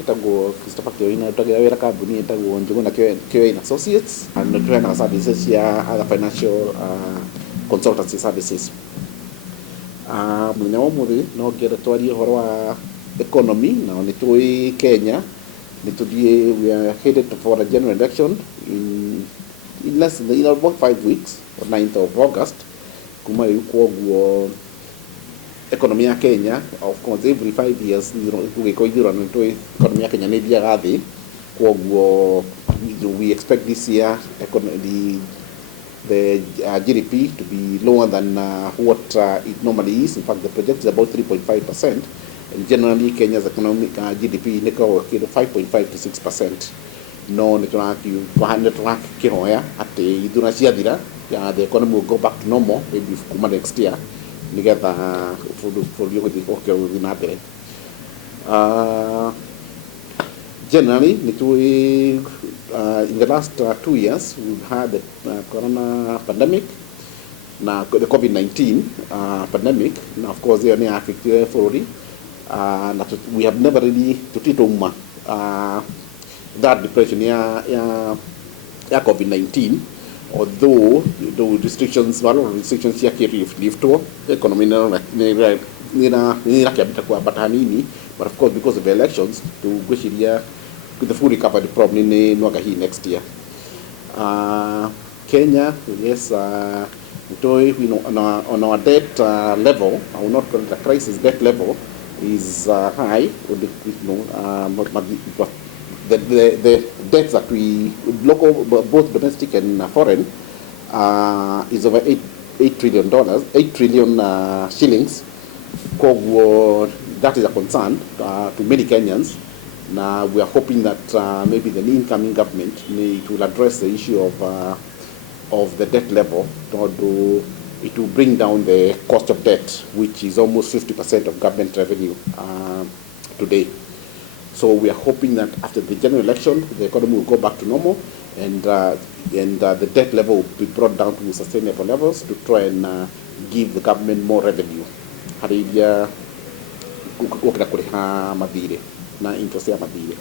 ĩtagwo Christopher Kĩoina ũtagĩra wĩra kambuni ĩtagwo Njũgũna Kĩoina Associates, na tũheanaga services cia other financial consultancy services. Mũthenya wa ũmũthĩ no ngĩenda twarie ũhoro wa economy, na nĩ tũĩ Kenya we are headed for a general election in less than about 5 weeks, on 9th of August. Kuma rĩu kwoguo economy ya Kenya, of course every 5 years gũgĩkwo ithurano nĩ economy ya Kenya nĩ ĩthiaga thĩ, kwoguo we expect this year the GDP to be lower than what it normally is. In fact, the project is about 3.5%, and generally Kenya's economic GDP is 5.5 to 6%. No, nĩtũrakĩhoya atĩ ithurano ciathira, the economy will go back to normal maybe kuma next year, nĩgetha bũrũri ũgĩthiĩ na mbere. Generally, in the last 2 years, we've had the corona pandemic, the COVID-19 pandemic. Now, of course, they are affected fully. We have never really that depression, COVID-19, although the restrictions, one of the restrictions here lift to economy, but of course, because of the elections, to go here with the full recovery probably next year. Kenya, yes, on our debt level, I will not call it a crisis, debt level is high. The debts that we local, both domestic and foreign, is over $8 trillion shillings. That is a concern to many Kenyans. Now we are hoping that maybe the incoming government will address the issue of the debt level. It will bring down the cost of debt, which is almost 50% of government revenue today. So we are hoping that after the general election, the economy will go back to normal, and the debt level will be brought down to sustainable levels to try and give the government more revenue. Harĩa gũkĩra kũrĩha mathirĩ na interest ya mathirĩ.